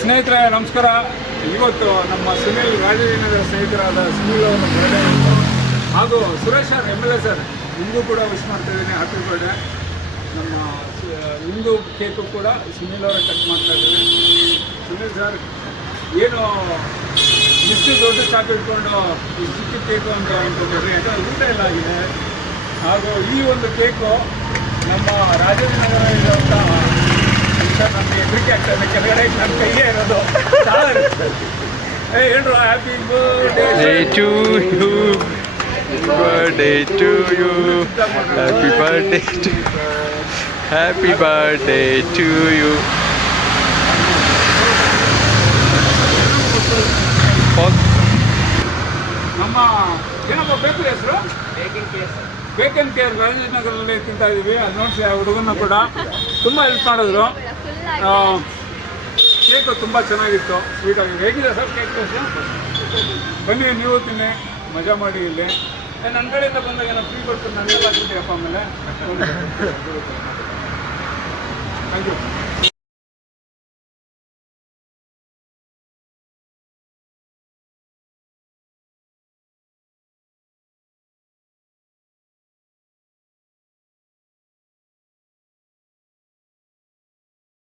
ಸ್ನೇಹಿತರೆ ನಮಸ್ಕಾರ. ಇವತ್ತು ನಮ್ಮ ಸುನಿಲ್ ರಾಜೇಂದ್ರ ಸ್ನೇಹಿತರಾದ ಸುನಿಲ್ ಅವರ ಬರ್ಡೇ ಹಾಗೂ ಸುರೇಶ್ ಸರ್ MLA ಸರ್ ನಿಮಗೂ ಕೂಡ ವಿಶ್ ಮಾಡ್ತಾಯಿದ್ದೀನಿ, ಹ್ಯಾಪಿ ಬರ್ಡೇ. ನಮ್ಮ ಇಂದು ಕೇಕು ಕೂಡ ಸುನಿಲ್ ಅವರೇ ಕಟ್ ಮಾಡ್ತಾ ಇದ್ದೀನಿ. ಸುನಿಲ್ ಸರ್ ಏನು ಇಷ್ಟು ದೊಡ್ಡ ಚಾಕು ಇಟ್ಕೊಂಡು ಇಷ್ಟು ಚಿಕ್ಕ ಕೇಕು ಅಂತ ಅಂದ್ಕೊಂಡಿದ್ರಿ, ಯಾಕಂದರೆ ಊಟ ಎಲ್ಲ ಆಗಿದೆ. ಹಾಗೂ ಈ ಒಂದು ಕೇಕು ನಮ್ಮ ರಾಜೇಂದ್ರ ಇರುವಂಥ ನಮಗೆ ಹೆದರಿಕೆ ಆಗ್ತದೆ, ಕೆಳಗಡೆ ನನ್ನ ಕೈಯೇ ಇರೋದು ಹೇಳ್ರು. Happy birthday to you, birthday to you, happy birthday to, happy birthday to you. ನಮ್ಮ ಏನಪ್ಪ ಬೇಕು ಹೆಸರು ಬೇಕನ್ ಕೇರ್ ರಾಜನಗರದಲ್ಲಿ ತಿಂತಾ ಇದ್ದೀವಿ. ಅದು ನೋಡಿಸಿ ಆ ಹುಡುಗನ ಕೂಡ ತುಂಬ ಹೆಲ್ಪ್ ಮಾಡಿದ್ರು. ಕೇಕು ತುಂಬ ಚೆನ್ನಾಗಿತ್ತು, ಸ್ವೀಟಾಗಿದೆ. ಹೇಗಿದೆ ಸರ್ ಕೇಕ್ ಟೇಸ್ಟ್? ಬನ್ನಿ ನೀವು ತಿನ್ನಿ, ಮಜಾ ಮಾಡಿ. ಇಲ್ಲಿ ನನ್ನ ಕಡೆಯಿಂದ ಬಂದಾಗ ನಾನು ಫ್ರೀ ಕೊಡ್ತೀನಿ, ನನಗೆಲ್ಲ ಕೊಡ್ತೀಯಪ್ಪ ಆಮೇಲೆ. Thank you.